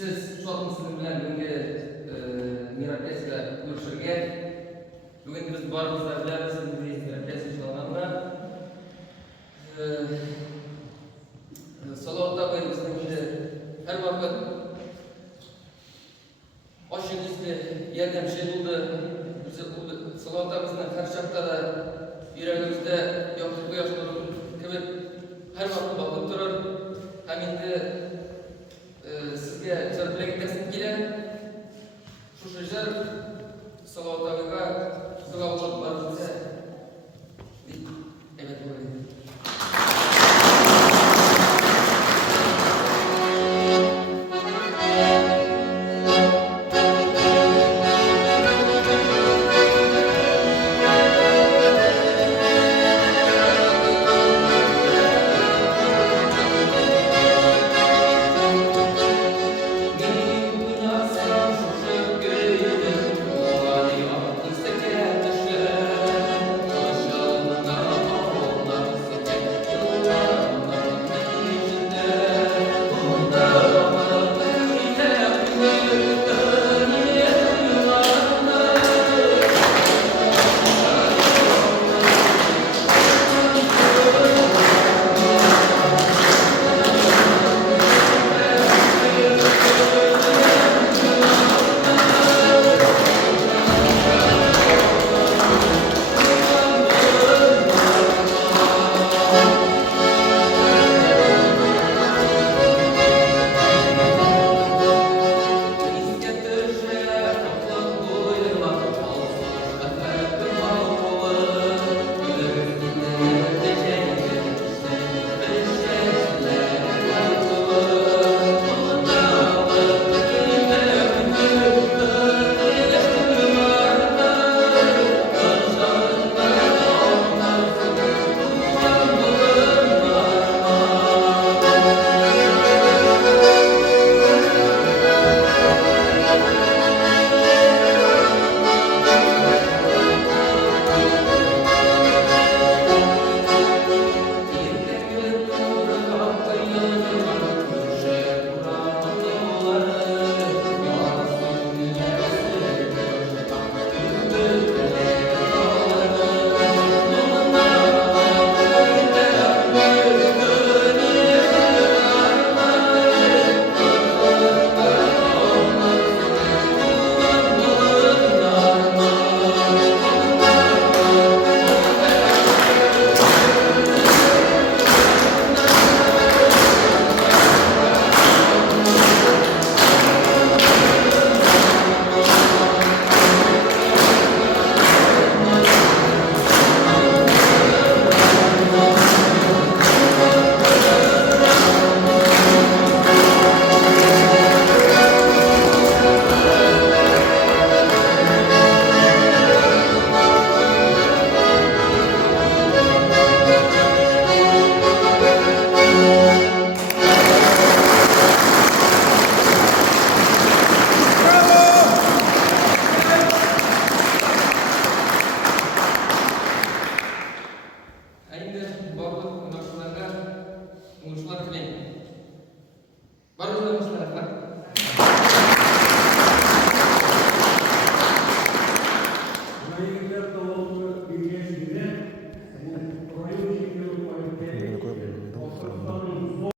Siz çok musunuz bilen bugün Mirakes'le görüşürken bugün biz barımızda biliriz Mirakes'in çalanlarına Salavat'ta bizden her vakit aşırı yerden şey buldu. Salavat'ta bizden her şartta da yüreğimizde yaptık bu yaşları gibi her vakit bakıp durur. Hem indi sizge çarpıya gitmesin gile şu şecer Salavat'ta Salavat'ta var bize evet böyle. Baru